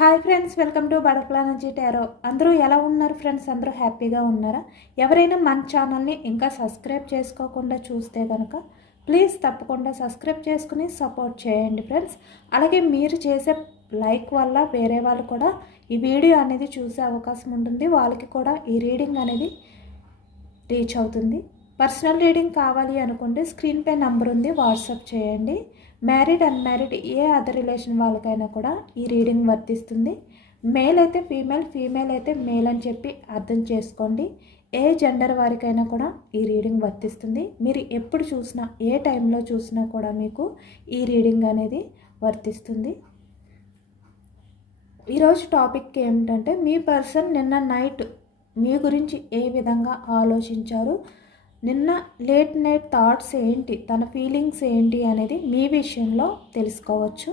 Hi friends welcome to butterfly నుంచి tarot అందరూ ఎలా ఉన్నారు ఫ్రెండ్స్ అందరూ హ్యాపీగా ఉన్నారా? ఎవరైనా మన ఛానల్ని ఇంకా సబ్స్క్రైబ్ చేసుకోకుండా చూస్తే కనుక ప్లీజ్ తప్పకుండా సబ్స్క్రైబ్ చేసుకుని సపోర్ట్ చేయండి ఫ్రెండ్స్ అలాగే మీరు చేసే లైక్ వల్ల వేరే వాళ్ళు కూడా ఈ వీడియో అనేది చూసే అవకాశం ఉంటుంది. వాళ్ళకి కూడా ఈ రీడింగ్ అనేది రీచ్ అవుతుంది. పర్సనల్ రీడింగ్ కావాలి అనుకుంటే స్క్రీన్ పే నంబర్ ఉంది వాట్సాప్ చేయండి. Married unmarried a other relation వాళ్ళకైనా కూడా ఈ రీడింగ్ వర్తిస్తుంది. మేల్ అయితే ఫీమేల్ ఫీమేల్ అయితే మేల్ అని చెప్పి అర్థం చేసుకోండి. ఏ జెండర్ వారికైనా కూడా ఈ రీడింగ్ వర్తిస్తుంది. మీరు ఎప్పుడు చూసినా ఏ టైంలో చూసినా కూడా మీకు ఈ రీడింగ్ అనేది వర్తిస్తుంది. ఈరోజు టాపిక్ ఏమిటంటే మీ పర్సన్ నిన్న నైట్ మీ గురించి ఏ విధంగా ఆలోచించారు? నిన్న లేట్ నైట్ థాట్స్ ఏంటి? తన ఫీలింగ్స్ ఏంటి అనేది మీ విషయంలో తెలుసుకోవచ్చు.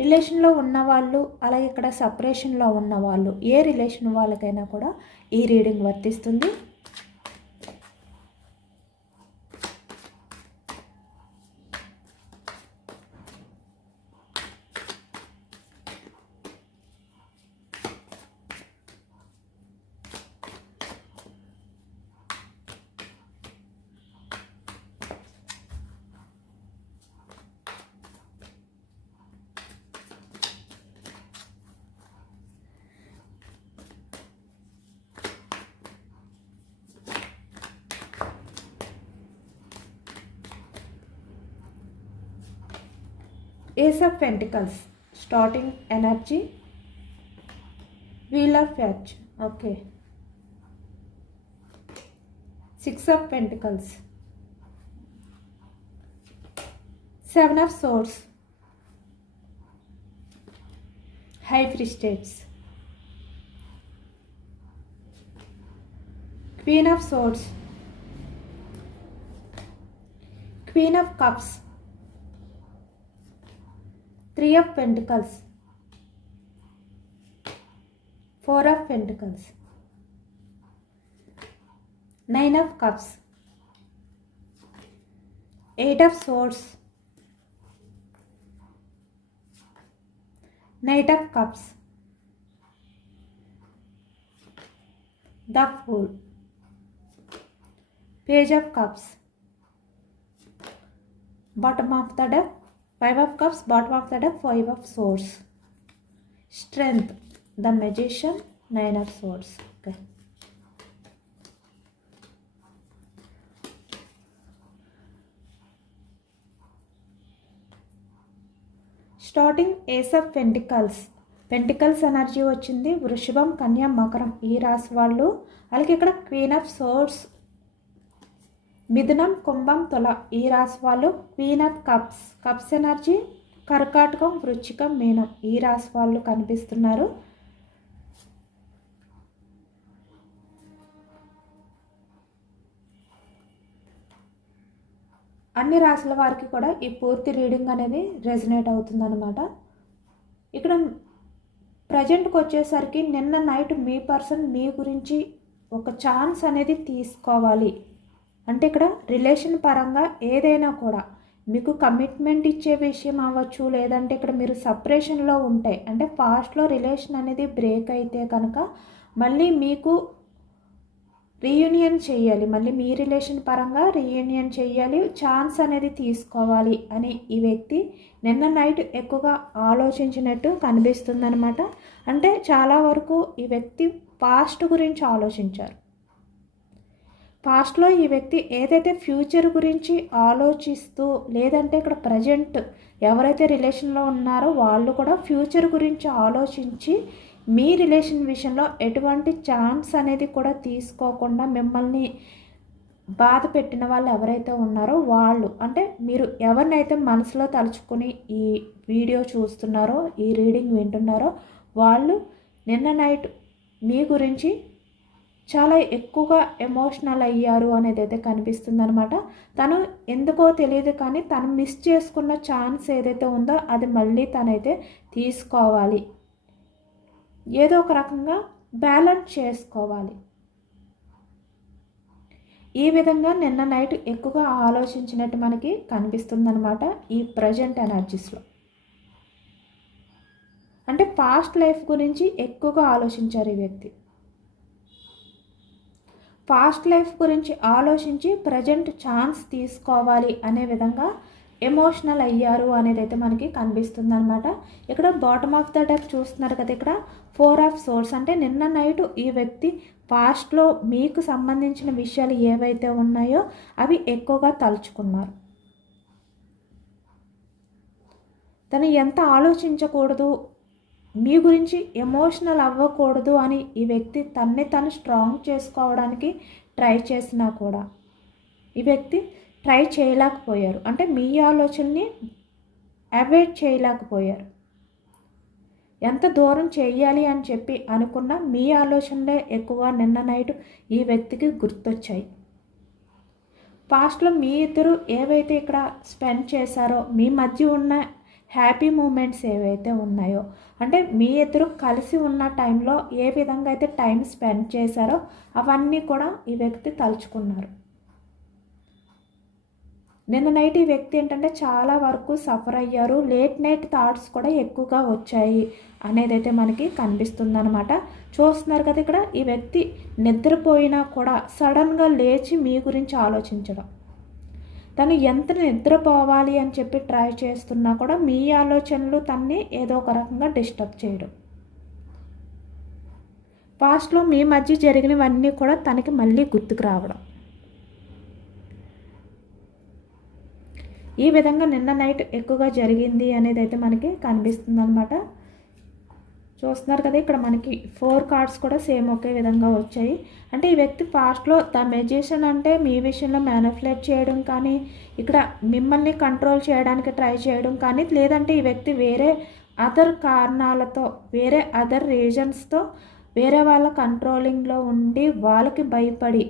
రిలేషన్లో ఉన్నవాళ్ళు అలాగే ఇక్కడ సపరేషన్లో ఉన్నవాళ్ళు ఏ రిలేషన్ వాళ్ళకైనా కూడా ఈ రీడింగ్ వర్తిస్తుంది. Ace of Pentacles, starting energy, Wheel of Fortune. Okay. Six of Pentacles, Seven of Swords, High Priestess, Queen of Swords, Queen of Cups three of pentacles. Four of pentacles. Nine of cups. Eight of swords. Knight of cups. The fool. Page of cups. Bottom of the deck. Five of cups bottom of the deck five of swords strength the magician nine of swords okay starting ace of pentacles pentacles energy వచ్చింది. వృషభం కన్యా మకరం. ఈ రాశి వాళ్ళు అలాగే ఇక్కడ queen of swords మిథునం కుంభం తుల ఈ రాశి వాళ్ళు queen of cups cups energy కర్కాటకం వృచ్చికం మీనం ఈ రాశి వాళ్ళు కనిపిస్తున్నారు. అన్ని రాశుల వారికి కూడా ఈ పూర్తి రీడింగ్ అనేది రెజినేట్ అవుతుందన్నమాట. ఇక్కడ ప్రజెంట్కి వచ్చేసరికి నిన్న నైట్ మీ పర్సన్ మీ గురించి ఒక ఛాన్స్ అనేది తీసుకోవాలి. అంటే ఇక్కడ రిలేషన్ పరంగా ఏదైనా కూడా మీకు కమిట్మెంట్ ఇచ్చే విషయం అవ్వచ్చు లేదంటే ఇక్కడ మీరు సపరేషన్లో ఉంటాయి అంటే పాస్ట్లో రిలేషన్ అనేది బ్రేక్ అయితే కనుక మళ్ళీ మీకు రీయూనియన్ చేయాలి మళ్ళీ మీ రిలేషన్ పరంగా రీయూనియన్ చేయాలి ఛాన్స్ అనేది తీసుకోవాలి అని ఈ వ్యక్తి నిన్న నైట్ ఎక్కువగా ఆలోచించినట్టు కనిపిస్తుందనమాట అంటే చాలా వరకు ఈ వ్యక్తి పాస్ట్ గురించి ఆలోచించారు. పాస్ట్లో ఈ వ్యక్తి ఏదైతే ఫ్యూచర్ గురించి ఆలోచిస్తూ లేదంటే ఇక్కడ ప్రజెంట్ ఎవరైతే రిలేషన్లో ఉన్నారో వాళ్ళు కూడా ఫ్యూచర్ గురించి ఆలోచించి మీ రిలేషన్ విషయంలో ఎటువంటి ఛాన్స్ అనేది కూడా తీసుకోకుండా మిమ్మల్ని బాధ పెట్టిన వాళ్ళు ఎవరైతే ఉన్నారో వాళ్ళు అంటే మీరు ఎవరినైతే మనసులో తలుచుకొని ఈ వీడియో చూస్తున్నారో ఈ రీడింగ్ వింటున్నారో వాళ్ళు నిన్న నైట్ మీ గురించి చాలా ఎక్కువగా ఎమోషనల్ అయ్యారు అనేది అయితే కనిపిస్తుంది అనమాట తను ఎందుకో తెలియదు కానీ తను మిస్ చేసుకున్న ఛాన్స్ ఏదైతే ఉందో అది మళ్ళీ తనైతే తీసుకోవాలి. ఏదో ఒక రకంగా బ్యాలెన్స్ చేసుకోవాలి. ఈ విధంగా నిన్న నైట్ ఎక్కువగా ఆలోచించినట్టు మనకి కనిపిస్తుందన్నమాట ఈ ప్రజెంట్ ఎనర్జీస్లో అంటే పాస్ట్ లైఫ్ గురించి ఎక్కువగా ఆలోచించారు ఈ వ్యక్తి. పాస్ట్ లైఫ్ గురించి ఆలోచించి ప్రజెంట్ ఛాన్స్ తీసుకోవాలి అనే విధంగా ఎమోషనల్ అయ్యారు అనేది అయితే మనకి కనిపిస్తుంది అనమాట ఇక్కడ బాటమ్ ఆఫ్ ద డెక్ చూస్తున్నారు కదా ఇక్కడ. ఫోర్ ఆఫ్ సోర్స్ అంటే నిన్న నైట్ ఈ వ్యక్తి పాస్ట్లో మీకు సంబంధించిన విషయాలు ఏవైతే ఉన్నాయో అవి ఎక్కువగా తలుచుకున్నారు. తను ఎంత ఆలోచించకూడదు మీ గురించి ఎమోషనల్ అవ్వకూడదు అని ఈ వ్యక్తి తన్నే తను స్ట్రాంగ్ చేసుకోవడానికి ట్రై చేసినా కూడా. ఈ వ్యక్తి ట్రై చేయలేకపోయారు. అంటే మీ ఆలోచనని అవాయిడ్ చేయలేకపోయారు. ఎంత దూరం చేయాలి అని చెప్పి అనుకున్న మీ ఆలోచనలే ఎక్కువ నిన్న నైట్ ఈ వ్యక్తికి గుర్తొచ్చాయి. పాస్ట్లో మీ ఇద్దరు ఏవైతే ఇక్కడ స్పెండ్ చేశారో మీ మధ్య ఉన్న హ్యాపీ మూమెంట్స్ ఏవైతే ఉన్నాయో అంటే మీ ఇద్దరు కలిసి ఉన్న టైంలో ఏ విధంగా అయితే టైం స్పెండ్ చేశారో అవన్నీ కూడా ఈ వ్యక్తి తలుచుకున్నారు. నిన్న నైట్ ఈ వ్యక్తి ఏంటంటే చాలా వరకు సఫర్ అయ్యారు. లేట్ నైట్ థాట్స్ కూడా ఎక్కువగా వచ్చాయి అనేది అయితే మనకి కనిపిస్తుంది అనమాట చూస్తున్నారు కదా ఇక్కడ ఈ వ్యక్తి నిద్రపోయినా కూడా సడన్గా లేచి మీ గురించి ఆలోచించడం. తను ఎంత నిద్రపోవాలి అని చెప్పి ట్రై చేస్తున్నా కూడా మీ ఆలోచనలు తన్ని ఏదో ఒక రకంగా డిస్టర్బ్ చేయడం. పాస్ట్లో మీ మధ్య జరిగినవన్నీ కూడా తనకి మళ్ళీ గుర్తుకు రావడం. ఈ విధంగా నిన్న నైట్ ఎక్కువగా జరిగింది అనేది అయితే మనకి కనిపిస్తుంది అనమాట చూస్తున్నారు కదా ఇక్కడ మనకి ఫోర్ కార్డ్స్ కూడా సేమ్ ఒకే విధంగా వచ్చాయి. అంటే ఈ వ్యక్తి పాస్ట్లో ద మెజిషియన్ అంటే మీ విషయంలో మ్యానిఫులేట్ చేయడం కానీ ఇక్కడ మిమ్మల్ని కంట్రోల్ చేయడానికి ట్రై చేయడం కానీ లేదంటే ఈ వ్యక్తి వేరే అదర్ కారణాలతో వేరే అదర్ రీజన్స్తో వేరే వాళ్ళ కంట్రోలింగ్లో ఉండి వాళ్ళకి భయపడి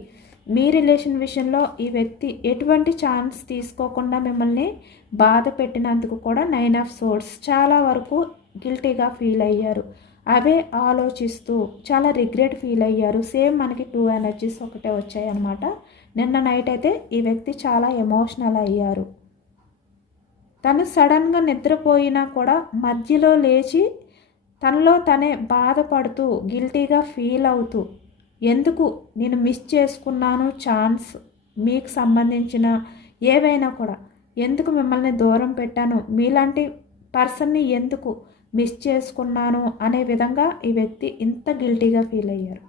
మీ రిలేషన్ విషయంలో ఈ వ్యక్తి ఎటువంటి ఛాన్స్ తీసుకోకుండా మిమ్మల్ని బాధ పెట్టినందుకు కూడా నైన్ ఆఫ్ సోర్స్ చాలా వరకు గిల్టీగా ఫీల్ అయ్యారు. అవే ఆలోచిస్తూ చాలా రిగ్రెట్ ఫీల్ అయ్యారు. సేమ్ మనకి టూ ఎనర్జీస్ ఒకటే వచ్చాయి అనమాట నిన్న నైట్ అయితే ఈ వ్యక్తి చాలా ఎమోషనల్ అయ్యారు. తను సడన్గా నిద్రపోయినా కూడా మధ్యలో లేచి తనలో తనే బాధపడుతూ గిల్టీగా ఫీల్ అవుతూ ఎందుకు? నేను మిస్ చేసుకున్నాను ఛాన్స్ మీకు సంబంధించిన ఏవైనా కూడా. ఎందుకు మిమ్మల్ని దూరం పెట్టాను? మీలాంటి పర్సన్ని ఎందుకు మిస్ చేసుకున్నాను అనే విధంగా ఈ వ్యక్తి ఇంత గిల్టీగా ఫీల్ అయ్యారు.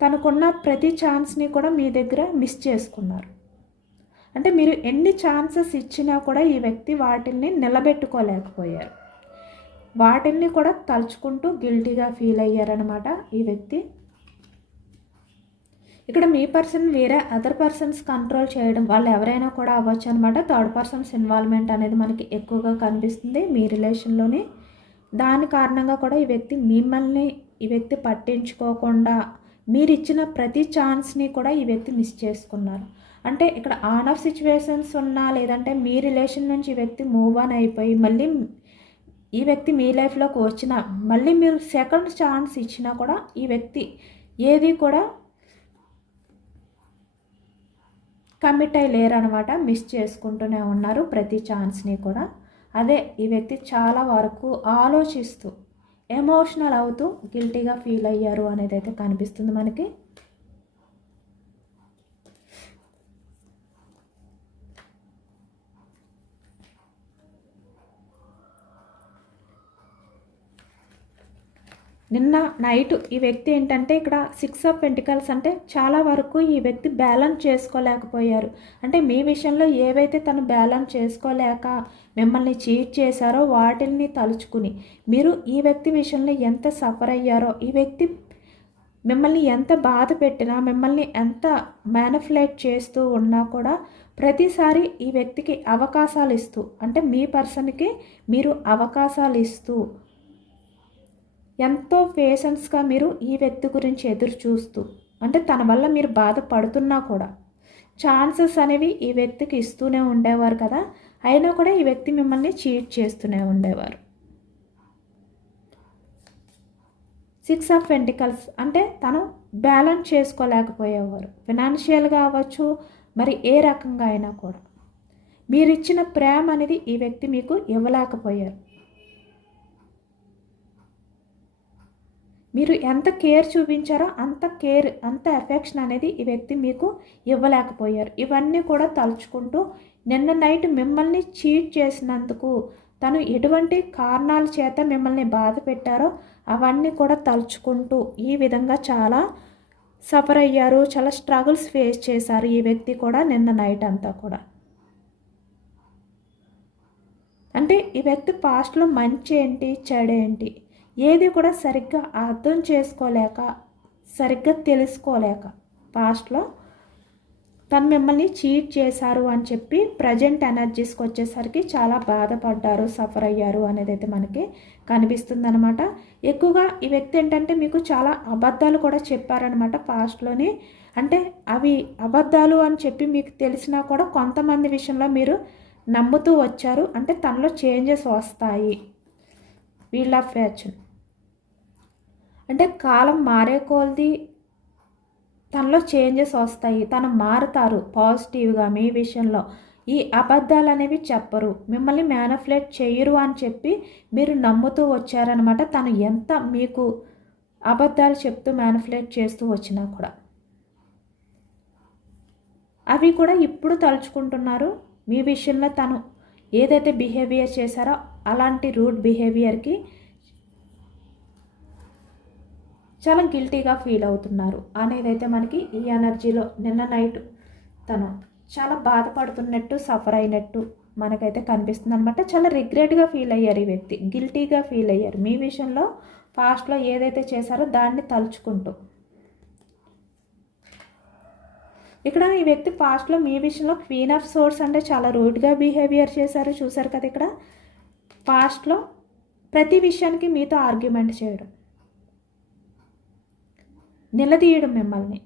తనకున్న ప్రతి ఛాన్స్ని కూడా మీ దగ్గర మిస్ చేసుకున్నారు. అంటే మీరు ఎన్ని ఛాన్సెస్ ఇచ్చినా కూడా ఈ వ్యక్తి వాటిల్ని నిలబెట్టుకోలేకపోయారు. వాటిల్ని కూడా తలుచుకుంటూ గిల్టీగా ఫీల్ అయ్యారనమాట ఈ వ్యక్తి. ఇక్కడ మీ పర్సన్ వేరే అదర్ పర్సన్స్ కంట్రోల్ చేయడం వాళ్ళు ఎవరైనా కూడా అవ్వచ్చు అనమాట థర్డ్ పర్సన్స్ ఇన్వాల్వ్మెంట్ అనేది మనకి ఎక్కువగా కనిపిస్తుంది మీ రిలేషన్లోనే దాని కారణంగా కూడా ఈ వ్యక్తి మిమ్మల్ని ఈ వ్యక్తి పట్టించుకోకుండా మీరు ఇచ్చిన ప్రతి ఛాన్స్ని కూడా ఈ వ్యక్తి మిస్ చేసుకున్నారు. అంటే ఇక్కడ ఆన్ ఆఫ్ సిచ్యువేషన్స్ ఉన్నా లేదంటే మీ రిలేషన్ నుంచి ఈ వ్యక్తి మూవ్ ఆన్ అయిపోయి మళ్ళీ ఈ వ్యక్తి మీ లైఫ్లోకి వచ్చిన మళ్ళీ మీరు సెకండ్ ఛాన్స్ ఇచ్చినా కూడా ఈ వ్యక్తి ఏది కూడా కమిట్ అయి లేరనమాట మిస్ చేసుకుంటూనే ఉన్నారు ప్రతి ఛాన్స్ని కూడా. అదే ఈ వ్యక్తి చాలా వరకు ఆలోచిస్తూ ఎమోషనల్ అవుతూ గిల్టీగా ఫీల్ అయ్యారు అనేది అయితే కనిపిస్తుంది మనకి. నిన్న నైట్ ఈ వ్యక్తి ఏంటంటే ఇక్కడ సిక్స్ ఆఫ్ పెంటికల్స్ అంటే చాలా వరకు ఈ వ్యక్తి బ్యాలెన్స్ చేసుకోలేకపోయారు. అంటే మీ విషయంలో ఏవైతే తను బ్యాలెన్స్ చేసుకోలేక మిమ్మల్ని చీట్ చేశారో వాటిని తలుచుకుని మీరు ఈ వ్యక్తి విషయంలో ఎంత సఫర్ అయ్యారో ఈ వ్యక్తి మిమ్మల్ని ఎంత బాధ పెట్టినా మిమ్మల్ని ఎంత మ్యానిఫ్లేట్ చేస్తూ ఉన్నా కూడా ప్రతిసారి ఈ వ్యక్తికి అవకాశాలు ఇస్తూ అంటే మీ పర్సన్కి మీరు అవకాశాలు ఇస్తూ ఎంతో పేషెన్స్గా మీరు ఈ వ్యక్తి గురించి ఎదురు చూస్తూ అంటే తన వల్ల మీరు బాధపడుతున్నా కూడా ఛాన్సెస్ అనేవి ఈ వ్యక్తికి ఇస్తూనే ఉండేవారు కదా. అయినా కూడా ఈ వ్యక్తి మిమ్మల్ని చీట్ చేస్తూనే ఉండేవారు. సిక్స్ ఆఫ్ వెంటికల్స్ అంటే తను బ్యాలెన్స్ చేసుకోలేకపోయేవారు. ఫినాన్షియల్గా అవ్వచ్చు మరి ఏ రకంగా అయినా కూడా. మీరు ఇచ్చిన ప్రేమ అనేది ఈ వ్యక్తి మీకు ఇవ్వలేకపోయారు. మీరు ఎంత కేర్ చూపించారో అంత కేర్ అంత ఎఫెక్షన్ అనేది ఈ వ్యక్తి మీకు ఇవ్వలేకపోయారు. ఇవన్నీ కూడా తలుచుకుంటూ నిన్న నైట్ మిమ్మల్ని చీట్ చేసినందుకు తను ఎటువంటి కారణాల చేత మిమ్మల్ని బాధ పెట్టారో అవన్నీ కూడా తలుచుకుంటూ ఈ విధంగా చాలా సఫర్ అయ్యారు చాలా స్ట్రగుల్స్ ఫేస్ చేశారు ఈ వ్యక్తి కూడా నిన్న నైట్ అంతా కూడా. అంటే ఈ వ్యక్తి పాస్ట్లో మంచి ఏంటి చెడేంటి ఏది కూడా సరిగ్గా అర్థం చేసుకోలేక సరిగ్గా తెలుసుకోలేక పాస్ట్లో తను మిమ్మల్ని చీట్ చేశారు అని చెప్పి ప్రజెంట్ ఎనర్జీస్కి వచ్చేసరికి చాలా బాధపడ్డారు సఫర్ అయ్యారు అనేది అయితే మనకి కనిపిస్తుంది అనమాట ఎక్కువగా ఈ వ్యక్తి ఏంటంటే మీకు చాలా అబద్ధాలు కూడా చెప్పారనమాట పాస్ట్లోని అంటే అవి అబద్ధాలు అని చెప్పి మీకు తెలిసినా కూడా కొంతమంది విషయంలో మీరు నమ్ముతూ వచ్చారు. అంటే తనలో చేంజెస్ వస్తాయి. వీల్ ఆఫ్ ఫ్యాషన్ అంటే కాలం మారే కొలది తనలో చేంజెస్ వస్తాయి. తను మారుతారు పాజిటివ్గా మీ విషయంలో. ఈ అబద్ధాలు అనేవి చెప్పరు. మిమ్మల్ని మ్యానిఫ్లేట్ చేయరు అని చెప్పి మీరు నమ్ముతూ వచ్చారనమాట తను ఎంత మీకు అబద్ధాలు చెప్తూ మ్యానిఫ్లేట్ చేస్తూ వచ్చినా కూడా. అవి కూడా ఇప్పుడు తలుచుకుంటున్నారు. మీ విషయంలో తను ఏదైతే బిహేవియర్ చేశారో అలాంటి రూట్ బిహేవియర్కి చాలా గిల్టీగా ఫీల్ అవుతున్నారు. అనేది అయితే మనకి ఈ ఎనర్జీలో నిన్న నైట్ తను చాలా బాధపడుతున్నట్టు సఫర్ అయినట్టు మనకైతే కనిపిస్తుంది అనమాట చాలా రిగ్రెట్గా ఫీల్ అయ్యారు ఈ వ్యక్తి. గిల్టీగా ఫీల్ అయ్యారు. మీ విషయంలో పాస్ట్లో ఏదైతే చేశారో దాన్ని తలుచుకుంటూ. ఇక్కడ ఈ వ్యక్తి పాస్ట్లో మీ విషయంలో క్వీన్ ఆఫ్ సోర్స్ అంటే చాలా రూడ్గా బిహేవియర్ చేశారు. చూసారు కదా ఇక్కడ. పాస్ట్లో ప్రతి విషయానికి మీతో ఆర్గ్యుమెంట్ చేయడం. నిలదీయడం మిమ్మల్ని.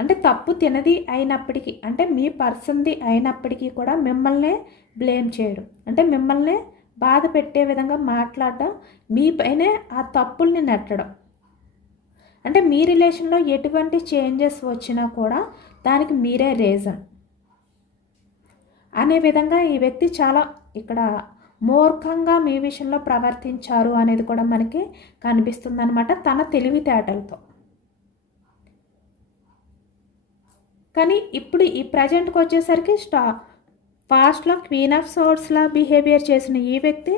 అంటే తప్పు తినది అయినప్పటికీ అంటే మీ పర్సన్ది అయినప్పటికీ కూడా మిమ్మల్నే బ్లేమ్ చేయడం. అంటే మిమ్మల్ని బాధ పెట్టే విధంగా మాట్లాడడం మీపైనే ఆ తప్పుల్ని నెట్టడం. అంటే మీ రిలేషన్లో ఎటువంటి చేంజెస్ వచ్చినా కూడా దానికి మీరే రీజన్. అనే విధంగా ఈ వ్యక్తి చాలా ఇక్కడ మూర్ఖంగా మీ విషయంలో ప్రవర్తించారు అనేది కూడా మనకి కనిపిస్తుంది అనమాట తన తెలివితేటలతో. కానీ ఇప్పుడు ఈ ప్రజెంట్కి వచ్చేసరికి స్టా పాస్ట్లో క్వీన్ ఆఫ్ సోర్స్లా బిహేవియర్ చేసిన ఈ వ్యక్తి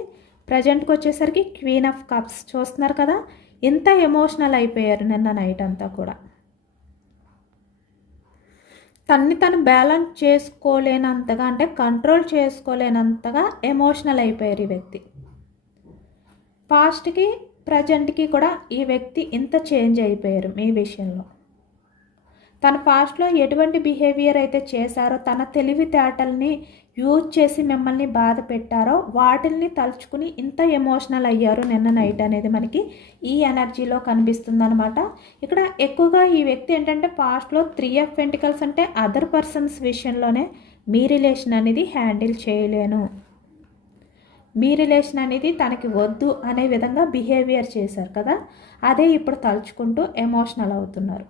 ప్రజెంట్కి వచ్చేసరికి క్వీన్ ఆఫ్ కప్స్. చూస్తున్నారు కదా? ఇంత ఎమోషనల్ అయిపోయారు నిన్న నైట్ అంతా కూడా. తన్ని తను బ్యాలెన్స్ చేసుకోలేనంతగా అంటే కంట్రోల్ చేసుకోలేనంతగా ఎమోషనల్ అయిపోయారు ఈ వ్యక్తి. పాస్ట్కి ప్రజెంట్కి కూడా ఈ వ్యక్తి ఇంత చేంజ్ అయిపోయారు మీ విషయంలో. తన పాస్ట్లో ఎటువంటి బిహేవియర్ అయితే చేశారో తన తెలివితేటల్ని యూజ్ చేసి మిమ్మల్ని బాధ పెట్టారో వాటిల్ని తలుచుకుని ఇంత ఎమోషనల్ అయ్యారు నిన్న నైట్ అనేది మనకి ఈ ఎనర్జీలో కనిపిస్తుంది అనమాట ఇక్కడ ఎక్కువగా ఈ వ్యక్తి ఏంటంటే పాస్ట్లో త్రీ ఆఫ్ వెంటికల్స్ అంటే అదర్ పర్సన్స్ విషయంలోనే మీ రిలేషన్ అనేది హ్యాండిల్ చేయలేను. మీ రిలేషన్ అనేది తనకి వద్దు అనే విధంగా బిహేవియర్ చేశారు కదా? అదే ఇప్పుడు తలుచుకుంటూ ఎమోషనల్ అవుతున్నారు.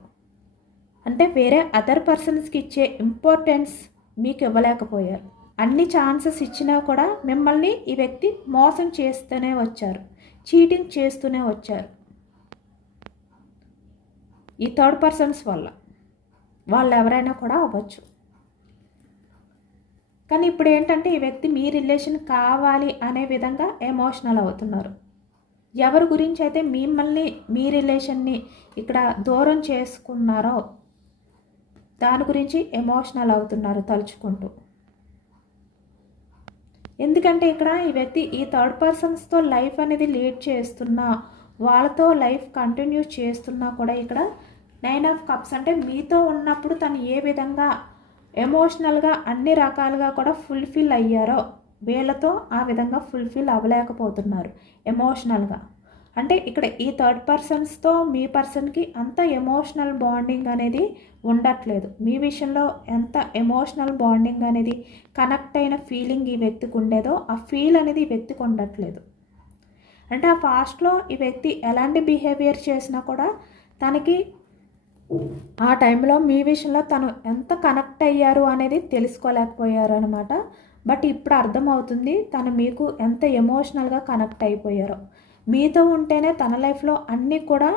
అంటే వేరే అదర్ పర్సన్స్కి ఇచ్చే ఇంపార్టెన్స్ మీకు ఇవ్వలేకపోయారు. అన్ని ఛాన్సెస్ ఇచ్చినా కూడా మిమ్మల్ని ఈ వ్యక్తి మోసం చేస్తూనే వచ్చారు. చీటింగ్ చేస్తూనే వచ్చారు. ఈ థర్డ్ పర్సన్స్ వల్ల వాళ్ళు ఎవరైనా కూడా అవ్వచ్చు. కానీ ఇప్పుడు ఏంటంటే ఈ వ్యక్తి మీ రిలేషన్ కావాలి అనే విధంగా ఎమోషనల్ అవుతున్నారు. ఎవరి గురించి అయితే మిమ్మల్ని మీ రిలేషన్ని ఇక్కడ దూరం చేసుకున్నారో దాని గురించి ఎమోషనల్ అవుతున్నారు తలుచుకుంటూ. ఎందుకంటే ఇక్కడ ఈ వ్యక్తి ఈ థర్డ్ పర్సన్స్తో లైఫ్ అనేది లీడ్ చేస్తున్నా వాళ్ళతో లైఫ్ కంటిన్యూ చేస్తున్నా కూడా ఇక్కడ నైన్ ఆఫ్ కప్స్ అంటే మీతో ఉన్నప్పుడు తను ఏ విధంగా ఎమోషనల్గా అన్ని రకాలుగా కూడా ఫుల్ఫిల్ అయ్యారో వీళ్ళతో ఆ విధంగా ఫుల్ఫిల్ అవ్వలేకపోతున్నారు ఎమోషనల్గా అంటే ఇక్కడ ఈ థర్డ్ పర్సన్స్తో మీ పర్సన్కి అంత ఎమోషనల్ బాండింగ్ అనేది ఉండట్లేదు. మీ విషయంలో ఎంత ఎమోషనల్ బాండింగ్ అనేది కనెక్ట్ అయిన ఫీలింగ్ ఈ వ్యక్తికి ఉండేదో ఆ ఫీల్ అనేది ఈ వ్యక్తికి ఉండట్లేదు. అంటే ఆ ఫాస్ట్లో ఈ వ్యక్తి ఎలాంటి బిహేవియర్ చేసినా కూడా తనకి ఆ టైంలో మీ విషయంలో తను ఎంత కనెక్ట్ అయ్యారు అనేది తెలుసుకోలేకపోయారు అనమాట బట్ ఇప్పుడు అర్థమవుతుంది తను మీకు ఎంత ఎమోషనల్గా కనెక్ట్ అయిపోయారో. మీతో ఉంటేనే తన లైఫ్లో అన్నీ కూడా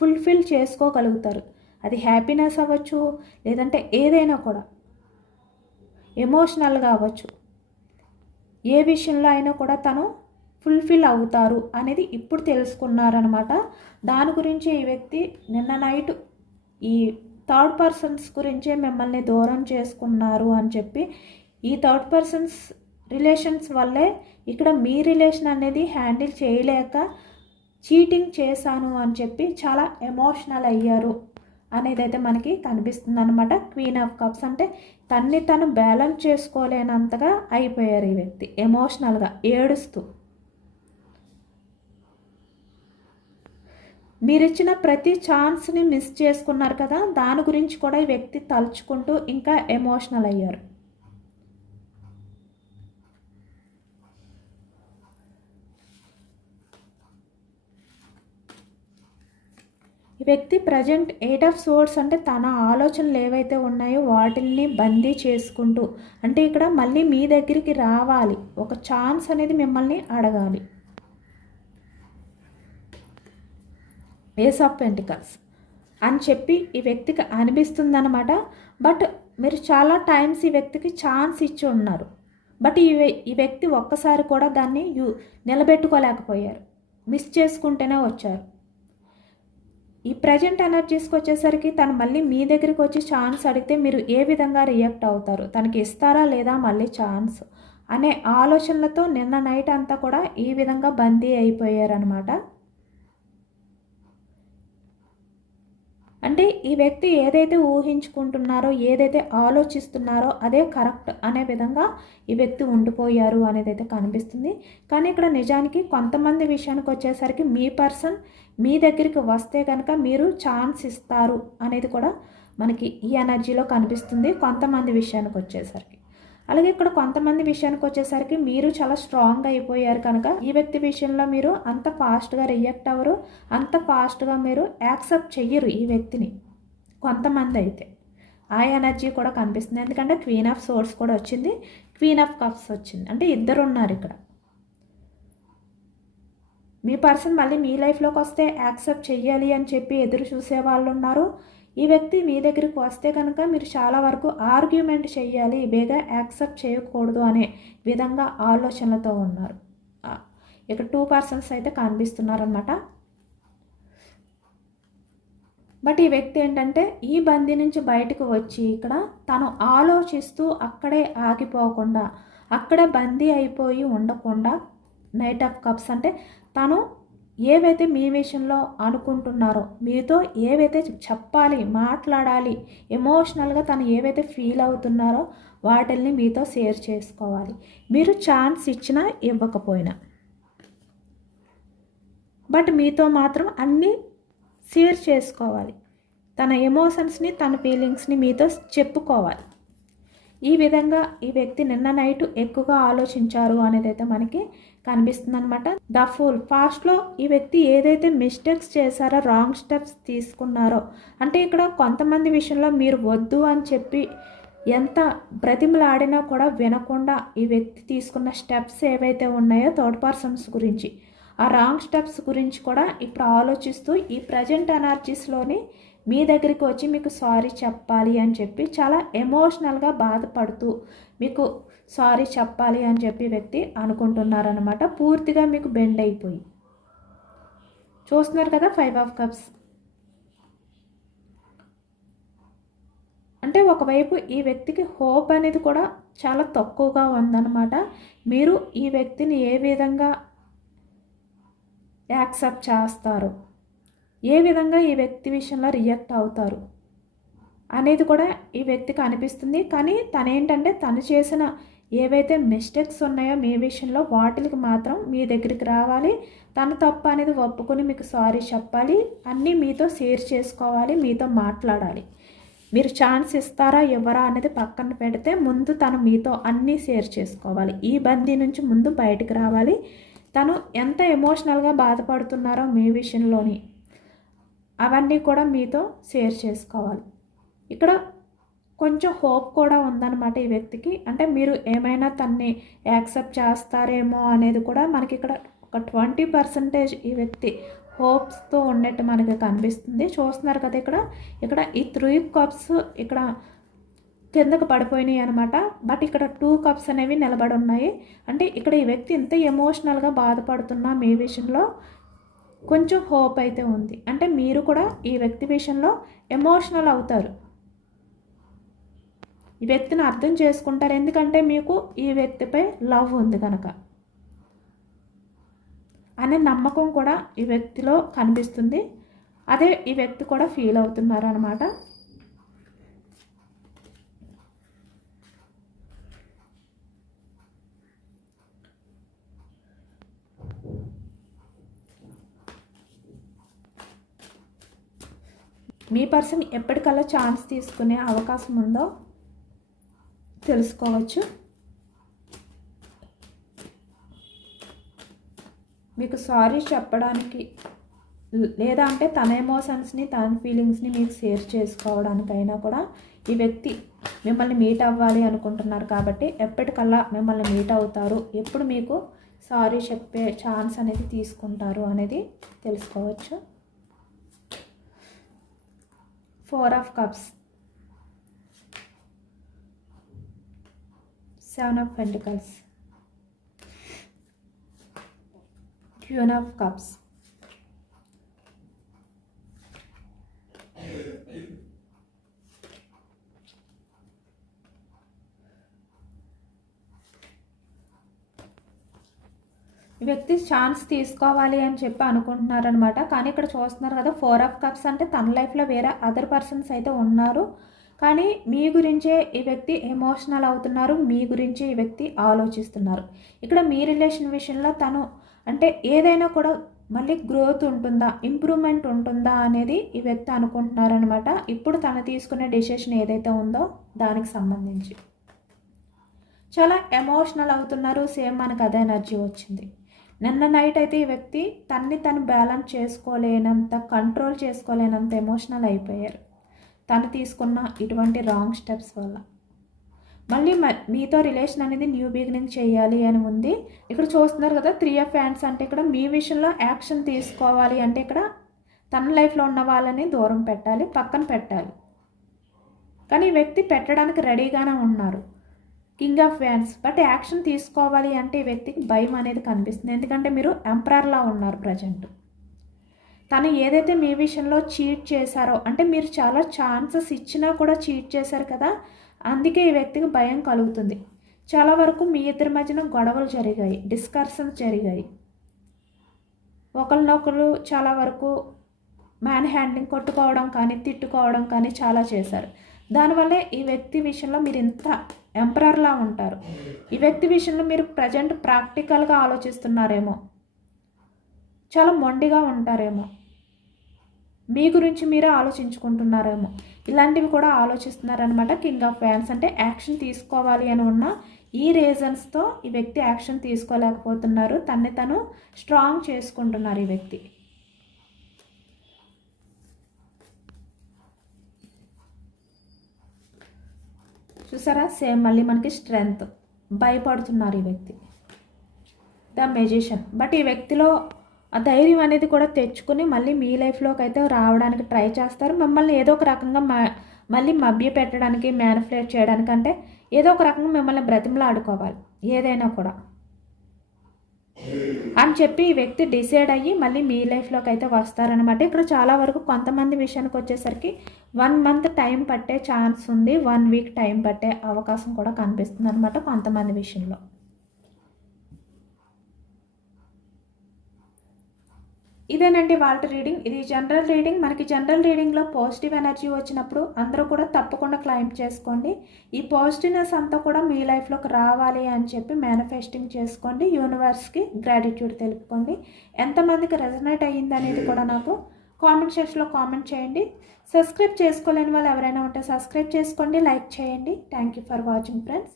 ఫుల్ఫిల్ చేసుకోగలుగుతారు. అది హ్యాపీనెస్ అవ్వచ్చు లేదంటే ఏదైనా కూడా. ఎమోషనల్గా అవ్వచ్చు. ఏ విషయంలో అయినా కూడా తను ఫుల్ఫిల్ అవుతారు అనేది ఇప్పుడు తెలుసుకున్నారనమాట. దాని గురించి ఈ వ్యక్తి నిన్న నైట్ ఈ థర్డ్ పర్సన్స్ గురించే మిమ్మల్ని దూరం చేసుకున్నారు అని చెప్పి ఈ థర్డ్ పర్సన్స్ రిలేషన్స్ వల్లే ఇక్కడ మీ రిలేషన్ అనేది హ్యాండిల్ చేయలేక చీటింగ్ చేశాను అని చెప్పి చాలా ఎమోషనల్ అయ్యారు అనేది అయితే మనకి కనిపిస్తుంది అనమాట క్వీన్ ఆఫ్ కప్స్ అంటే తన్ని తను బ్యాలెన్స్ చేసుకోలేనంతగా అయిపోయారు ఈ వ్యక్తి ఎమోషనల్గా ఏడుస్తూ. మీరిచ్చిన ప్రతి ఛాన్స్ని మిస్ చేసుకున్నారు కదా దాని గురించి కూడా ఈ వ్యక్తి తలుచుకుంటూ ఇంకా ఎమోషనల్ అయ్యారు. ఈ వ్యక్తి ప్రజెంట్ ఎయిట్ ఆఫ్ సోర్స్ అంటే తన ఆలోచనలు ఏవైతే ఉన్నాయో వాటిని బందీ చేసుకుంటూ అంటే ఇక్కడ మళ్ళీ మీ దగ్గరికి రావాలి. ఒక ఛాన్స్ అనేది మిమ్మల్ని అడగాలి. ఏస్ ఆఫ్ పెంటికల్స్ అని చెప్పి ఈ వ్యక్తికి అనిపిస్తుందన్నమాట. బట్ మీరు చాలా టైమ్స్ ఈ వ్యక్తికి ఛాన్స్ ఇచ్చి ఉన్నారు. బట్ ఈ ఈ వ్యక్తి ఒక్కసారి కూడా దాన్ని యూ నిలబెట్టుకోలేకపోయారు. మిస్ చేసుకుంటేనే వచ్చారు. ఈ ప్రజెంట్ ఎనర్జీస్కి వచ్చేసరికి తను మళ్ళీ మీ దగ్గరికి వచ్చి ఛాన్స్ అడిగితే మీరు ఏ విధంగా రియాక్ట్ అవుతారు? తనకి ఇస్తారా లేదా మళ్ళీ ఛాన్స్ అనే ఆలోచనలతో నిన్న నైట్ అంతా కూడా ఈ విధంగా బందీ అయిపోయారనమాట అంటే ఈ వ్యక్తి ఏదైతే ఊహించుకుంటున్నారో ఏదైతే ఆలోచిస్తున్నారో అదే కరెక్ట్ అనే విధంగా ఈ వ్యక్తి ఉండిపోయారు అనేది అయితే కనిపిస్తుంది. కానీ ఇక్కడ నిజానికి కొంతమంది విషయానికి వచ్చేసరికి మీ పర్సన్ మీ దగ్గరికి వస్తే కనుక మీరు ఛాన్స్ ఇస్తారు అనేది కూడా మనకి ఈ ఎనర్జీలో కనిపిస్తుంది కొంతమంది విషయానికి వచ్చేసరికి. అలాగే ఇక్కడ కొంతమంది విషయానికి వచ్చేసరికి మీరు చాలా స్ట్రాంగ్ అయిపోయారు కనుక ఈ వ్యక్తి విషయంలో మీరు అంత ఫాస్ట్గా రియాక్ట్ అవ్వరు అంత ఫాస్ట్గా మీరు యాక్సెప్ట్ చెయ్యరు ఈ వ్యక్తిని. కొంతమంది అయితే. ఆ ఎనర్జీ కూడా కనిపిస్తుంది. ఎందుకంటే క్వీన్ ఆఫ్ సోర్స్ కూడా వచ్చింది క్వీన్ ఆఫ్ కప్స్ వచ్చింది. అంటే ఇద్దరు ఉన్నారు ఇక్కడ. మీ పర్సన్ మళ్ళీ మీ లైఫ్లోకి వస్తే యాక్సెప్ట్ చెయ్యాలి అని చెప్పి ఎదురు చూసే వాళ్ళు ఉన్నారు. ఈ వ్యక్తి మీ దగ్గరికి వస్తే కనుక మీరు చాలా వరకు ఆర్గ్యుమెంట్ చేయాలి బేగా యాక్సెప్ట్ చేయకూడదు అనే విధంగా ఆలోచనలతో ఉన్నారు. ఇక్కడ టూ పర్సన్స్ అయితే కనిపిస్తున్నారనమాట బట్ ఈ వ్యక్తి ఏంటంటే ఈ బందీ నుంచి బయటకు వచ్చి ఇక్కడ తను ఆలోచిస్తూ అక్కడే ఆగిపోకుండా అక్కడే బందీ అయిపోయి ఉండకుండా నైట్ ఆఫ్ కప్స్ అంటే తను ఏవైతే మీ విషయంలో అనుకుంటున్నారో మీతో ఏవైతే చెప్పాలి మాట్లాడాలి ఎమోషనల్గా తను ఏవైతే ఫీల్ అవుతున్నారో వాటిల్ని మీతో షేర్ చేసుకోవాలి. మీరు ఛాన్స్ ఇచ్చినా ఇవ్వకపోయినా. బట్ మీతో మాత్రం అన్నీ షేర్ చేసుకోవాలి. తన ఎమోషన్స్ని తన ఫీలింగ్స్ని మీతో చెప్పుకోవాలి. ఈ విధంగా ఈ వ్యక్తి నిన్న నైట్ ఎక్కువగా ఆలోచించారు అనేది అయితే మనకి కనిపిస్తుంది అనమాట ద ఫుల్ ఫాస్ట్లో ఈ వ్యక్తి ఏదైతే మిస్టేక్స్ చేశారో రాంగ్ స్టెప్స్ తీసుకున్నారో అంటే ఇక్కడ కొంతమంది విషయంలో మీరు వద్దు అని చెప్పి ఎంత బ్రతిమలాడినా కూడా వినకుండా ఈ వ్యక్తి తీసుకున్న స్టెప్స్ ఏవైతే ఉన్నాయో థర్డ్ పర్సన్స్ గురించి ఆ రాంగ్ స్టెప్స్ గురించి కూడా ఇప్పుడు ఆలోచిస్తూ ఈ ప్రజెంట్ ఎనర్జీస్లోని మీ దగ్గరికి వచ్చి మీకు సారీ చెప్పాలి అని చెప్పి చాలా ఎమోషనల్గా బాధపడుతూ మీకు సారీ చెప్పాలి అని చెప్పి వ్యక్తి అనుకుంటున్నారనమాట పూర్తిగా మీకు బెండ్ అయిపోయి. చూస్తున్నారు కదా ఫైవ్ ఆఫ్ కప్స్. అంటే ఒకవైపు ఈ వ్యక్తికి హోప్ అనేది కూడా చాలా తక్కువగా ఉందన్నమాట. మీరు ఈ వ్యక్తిని ఏ విధంగా యాక్సెప్ట్ చేస్తారు ఏ విధంగా ఈ వ్యక్తి విషయంలో రియాక్ట్ అవుతారు అనేది కూడా ఈ వ్యక్తికి అనిపిస్తుంది. కానీ తనేంటంటే తను చేసిన ఏవైతే మిస్టేక్స్ ఉన్నాయో మీ విషయంలో వాటికి మాత్రం మీ దగ్గరికి రావాలి. తన తప్పు అనేది ఒప్పుకొని మీకు సారీ చెప్పాలి. అన్నీ మీతో షేర్ చేసుకోవాలి. మీతో మాట్లాడాలి. మీరు ఛాన్స్ ఇస్తారా ఇవ్వరా అనేది పక్కన పెడితే ముందు తను మీతో అన్నీ షేర్ చేసుకోవాలి. ఈ బందీ నుంచి ముందు బయటకు రావాలి. తను ఎంత ఎమోషనల్గా బాధపడుతున్నారో మీ విషయంలోని అవన్నీ కూడా మీతో షేర్ చేసుకోవాలి. ఇక్కడ కొంచెం హోప్ కూడా ఉందన్నమాట ఈ వ్యక్తికి. అంటే మీరు ఏమైనా తన్ని యాక్సెప్ట్ చేస్తారేమో అనేది కూడా మనకి ఇక్కడ ఒక ట్వంటీ పర్సెంటేజ్ ఈ వ్యక్తి హోప్స్తో ఉన్నట్టు మనకి కనిపిస్తుంది. చూస్తున్నారు కదా ఇక్కడ. ఇక్కడ ఈ త్రీ కప్స్ ఇక్కడ కిందకు పడిపోయినాయి అనమాట బట్ ఇక్కడ టూ కప్స్ అనేవి నిలబడి ఉన్నాయి. అంటే ఇక్కడ ఈ వ్యక్తి ఎంత ఎమోషనల్గా బాధపడుతున్నా మీ విషయంలో. కొంచెం హోప్ అయితే ఉంది. అంటే మీరు కూడా ఈ వ్యక్తి విషయంలో ఎమోషనల్ అవుతారు. ఈ వ్యక్తిని అర్థం చేసుకుంటారు. ఎందుకంటే మీకు ఈ వ్యక్తిపై లవ్ ఉంది కనుక. అనే నమ్మకం కూడా ఈ వ్యక్తిలో కనిపిస్తుంది. అదే ఈ వ్యక్తి కూడా ఫీల్ అవుతున్నారు అనమాట మీ పర్సన్ ఎప్పటికల్లా ఛాన్స్ తీసుకునే అవకాశం ఉందో తెలుసుకోవచ్చు. మీకు సారీ చెప్పడానికి లేదా అంటే తన ఎమోషన్స్ని తన ఫీలింగ్స్ని మీకు షేర్ చేసుకోవడానికైనా కూడా ఈ వ్యక్తి మిమ్మల్ని మీట్ అవ్వాలి అనుకుంటున్నారు కాబట్టి ఎప్పటికల్లా మిమ్మల్ని మీట్ అవుతారు. ఎప్పుడు మీకు సారీ చెప్పే ఛాన్స్ అనేది తీసుకుంటారు అనేది తెలుసుకోవచ్చు. Four of cups. Seven of pentacles queen of cups వ్యక్తి ఛాన్స్ తీసుకోవాలి అని చెప్పి అనుకుంటున్నారనమాట కానీ ఇక్కడ చూస్తున్నారు కదా ఫోర్ ఆఫ్ కప్స్ అంటే తన లైఫ్లో వేరే అదర్ పర్సన్స్ అయితే ఉన్నారు. కానీ మీ గురించే ఈ వ్యక్తి ఎమోషనల్ అవుతున్నారు మీ గురించి ఈ వ్యక్తి ఆలోచిస్తున్నారు. ఇక్కడ మీ రిలేషన్ విషయంలో తను అంటే ఏదైనా కూడా మళ్ళీ గ్రోత్ ఉంటుందా ఇంప్రూవ్మెంట్ ఉంటుందా అనేది ఈ వ్యక్తి అనుకుంటున్నారనమాట ఇప్పుడు తను తీసుకునే డెసిషన్ ఏదైతే ఉందో దానికి సంబంధించి. చాలా ఎమోషనల్ అవుతున్నారు సేమ్ మనకు అదే ఎనర్జీ వచ్చింది. నిన్న నైట్ అయితే ఈ వ్యక్తి తన్ని తను బ్యాలెన్స్ చేసుకోలేనంత కంట్రోల్ చేసుకోలేనంత ఎమోషనల్ అయిపోయారు. తను తీసుకున్న ఇటువంటి రాంగ్ స్టెప్స్ వల్ల. మళ్ళీ మీతో రిలేషన్ అనేది న్యూ బిగినింగ్ చేయాలి అని ఉంది. ఇక్కడ చూస్తున్నారు కదా త్రీ ఆఫ్ ఫ్యాన్స్ అంటే ఇక్కడ మీ విషయంలో యాక్షన్ తీసుకోవాలి అంటే ఇక్కడ తన లైఫ్లో ఉన్న వాళ్ళని దూరం పెట్టాలి పక్కన పెట్టాలి. కానీ ఈ వ్యక్తి పెట్టడానికి రెడీగానే ఉన్నారు. King of wands but action తీసుకోవాలి అంటే ఈ వ్యక్తికి భయం అనేది కనిపిస్తుంది. ఎందుకంటే మీరు ఎంపరర్లా ఉన్నారు ప్రజెంట్ తను ఏదైతే మీ విషయంలో చీట్ చేశారో అంటే మీరు చాలా ఛాన్సెస్ ఇచ్చినా కూడా చీట్ చేశారు కదా అందుకే ఈ వ్యక్తికి భయం కలుగుతుంది. చాలా వరకు మీ ఇద్దరి మధ్యన గొడవలు జరిగాయి డిస్కషన్స్ జరిగాయి. ఒకరినొకరు చాలా వరకు మ్యాన్ హ్యాండింగ్ కొట్టుకోవడం కానీ తిట్టుకోవడం కానీ చాలా చేశారు. దానివల్లే ఈ వ్యక్తి విషయంలో మీరు ఇంత ఎంపరర్లా ఉంటారు. ఈ వ్యక్తి విషయంలో మీరు ప్రజెంట్ ప్రాక్టికల్గా ఆలోచిస్తున్నారేమో చాలా మొండిగా ఉంటారేమో. మీ గురించి మీరే ఆలోచించుకుంటున్నారేమో. ఇలాంటివి కూడా ఆలోచిస్తున్నారనమాట కింగ్ ఆఫ్ ఫ్యాన్స్ అంటే యాక్షన్ తీసుకోవాలి అని ఉన్న ఈ రీజన్స్తో ఈ వ్యక్తి యాక్షన్ తీసుకోలేకపోతున్నారు. తన్ని తను స్ట్రాంగ్ చేసుకుంటున్నారు ఈ వ్యక్తి. చూసారా? సేమ్ మళ్ళీ మనకి స్ట్రెంగ్త్ భయపడుతున్నారు ఈ వ్యక్తి. ద మెజిషియన్ బట్ ఈ వ్యక్తిలో ధైర్యం అనేది కూడా తెచ్చుకుని మళ్ళీ మీ లైఫ్లోకి అయితే రావడానికి ట్రై చేస్తారు. మిమ్మల్ని ఏదో ఒక రకంగా మళ్ళీ మభ్య పెట్టడానికి మ్యానిఫ్లేట్ చేయడానికి అంటే ఏదో ఒక రకంగా మిమ్మల్ని బ్రతిమలాడుకోవాలి. ఏదైనా కూడా. అని చెప్పి ఈ వ్యక్తి డిసైడ్ అయ్యి మళ్ళీ మీ లైఫ్లోకి అయితే వస్తారనమాట ఇక్కడ చాలా వరకు కొంతమంది విషయానికి వచ్చేసరికి వన్ మంత్ టైం పట్టే ఛాన్స్ ఉంది. వన్ వీక్ టైం పట్టే అవకాశం కూడా కనిపిస్తుంది అనమాట కొంతమంది విషయంలో. ఇదేనండి వాళ్ళ రీడింగ్. ఇది జనరల్ రీడింగ్. మనకి జనరల్ రీడింగ్లో పాజిటివ్ ఎనర్జీ వచ్చినప్పుడు అందరూ కూడా తప్పకుండా క్లైమ్ చేసుకోండి. ఈ పాజిటివ్నెస్ అంతా కూడా మీ లైఫ్లోకి రావాలి అని చెప్పి మేనిఫెస్టింగ్ చేసుకోండి. యూనివర్స్కి గ్రాటిట్యూడ్ తెలుపుకోండి. ఎంతమందికి రెజనేట్ అయ్యింది అనేది కూడా నాకు కామెంట్ సెక్షన్లో కామెంట్ చేయండి. సబ్స్క్రైబ్ చేసుకోలేని వాళ్ళు ఎవరైనా ఉంటే సబ్స్క్రైబ్ చేసుకోండి. లైక్ చేయండి. Thank you for watching friends.